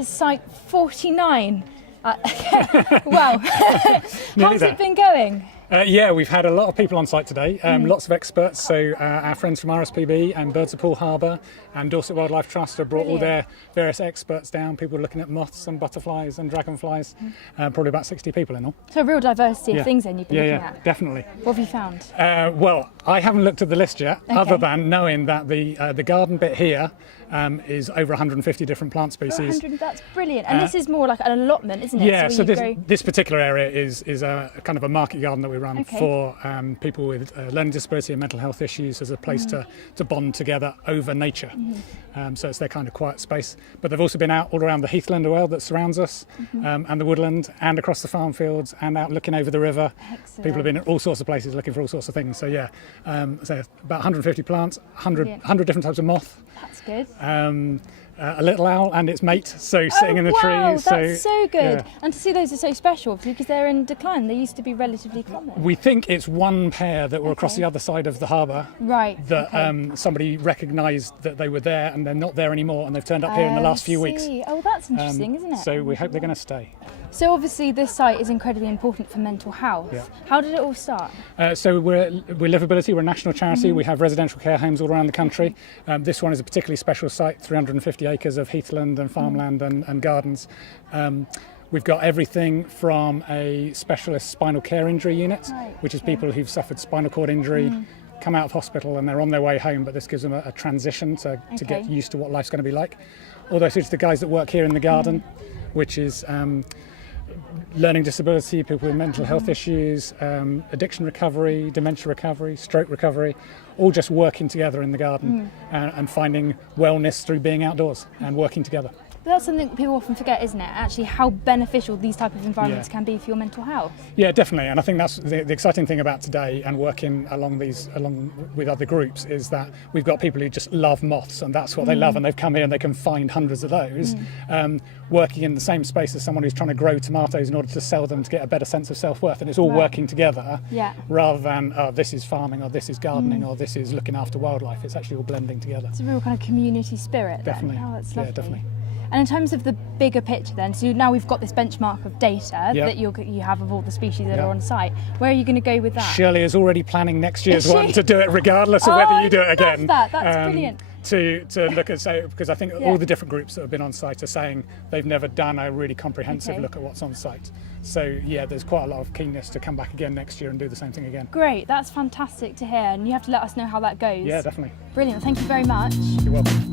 is site 49. Wow. How's it been going? Yeah, we've had a lot of people on site today, lots of experts. So our friends from RSPB and Birds of Poole Harbour and Dorset Wildlife Trust have brought all their various experts down, people looking at moths and butterflies and dragonflies, probably about 60 people in all. So a real diversity of things then you've been looking at? Yeah, definitely. What have you found? Well, I haven't looked at the list yet, other than knowing that the garden bit here is over 150 different plant species. 100, that's brilliant. And this is more like an allotment, isn't it? Yeah, so this particular area is a kind of a market garden that we run for people with learning disability and mental health issues as a place to bond together over nature. So it's their kind of quiet space. But they've also been out all around the heathland as well that surrounds us, and the woodland, and across the farm fields, and out looking over the river. Excellent. People have been at all sorts of places looking for all sorts of things. So yeah, so about 150 plants, 100 different types of moth. That's good. A little owl and its mate, so sitting in the trees. That's so good. Yeah. And to see those are so special because they're in decline. They used to be relatively common. We think it's one pair that were across the other side of the harbour. Right. That somebody recognised that they were there and they're not there anymore, and they've turned up here in the last few weeks. Oh, that's interesting, isn't it? So we hope they're going to stay. So obviously this site is incredibly important for mental health. Yeah. How did it all start? So we're Livability, we're a national charity. We have residential care homes all around the country. This one is a particularly special site, 350 acres of heathland and farmland and gardens. We've got everything from a specialist spinal care injury unit, which is people who've suffered spinal cord injury, come out of hospital and they're on their way home, but this gives them a transition to get used to what life's going to be like. All those to the guys that work here in the garden, which is learning disability, people with mental health issues, addiction recovery, dementia recovery, stroke recovery, all just working together in the garden and finding wellness through being outdoors and working together. But that's something people often forget, isn't it? Actually, how beneficial these type of environments can be for your mental health. Yeah, definitely. And I think that's the exciting thing about today and working along with other groups is that we've got people who just love moths and that's what they love, and they've come here and they can find hundreds of those. Working in the same space as someone who's trying to grow tomatoes in order to sell them to get a better sense of self-worth, and it's all working together rather than this is farming or this is gardening or this is looking after wildlife. It's actually all blending together. It's a real kind of community spirit. Definitely. Oh, that's lovely. Yeah, definitely. And in terms of the bigger picture then, so now we've got this benchmark of data that you have of all the species that are on site. Where are you going to go with that? Shirley is already planning next year's one to do it regardless of whether you do it again. That's brilliant. To look at, because I think all the different groups that have been on site are saying they've never done a really comprehensive look at what's on site. So yeah, there's quite a lot of keenness to come back again next year and do the same thing again. Great, that's fantastic to hear, and you have to let us know how that goes. Yeah, definitely. Brilliant, thank you very much. You're welcome.